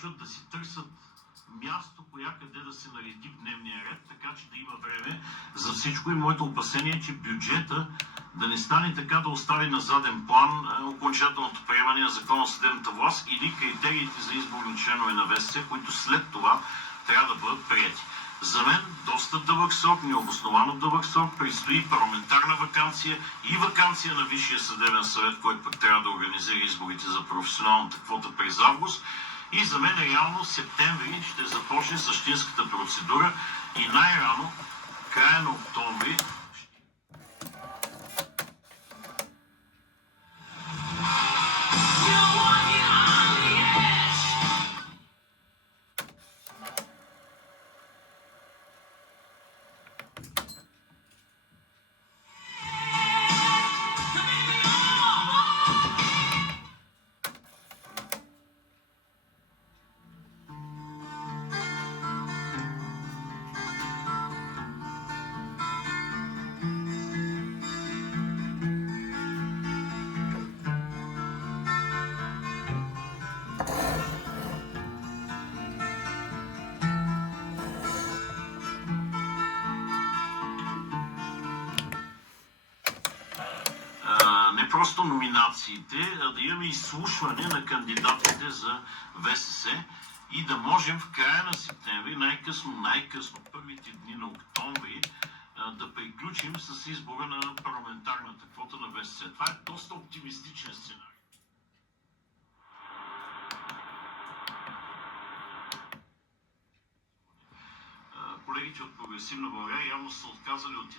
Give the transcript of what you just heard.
започват да си търсят място, коякъде да се нареди в дневния ред, така че да има време за всичко. И моето опасение е, че бюджета да не стане така да остави на заден план окончателното приемане на Закона за съдебната власт или критериите за избор на членове на ВСС, които след това трябва да бъдат приети. За мен доста дълъг срок, необосновано дълъг срок, предстои парламентарна ваканция и ваканция на Висшия съдебен съвет, който пък трябва да организира изборите за професионалната квота през август. И за мен реално септември ще започне същинската процедура и най-рано края на октомври не просто номинациите, а да имаме изслушване на кандидатите за ВСС и да можем в края на септември, най-късно първите дни на октомври, да приключим с избора на парламентарната квота на ВСС. Това е доста оптимистичен сценарий. Колегите от Прогресивна България явно са отказали от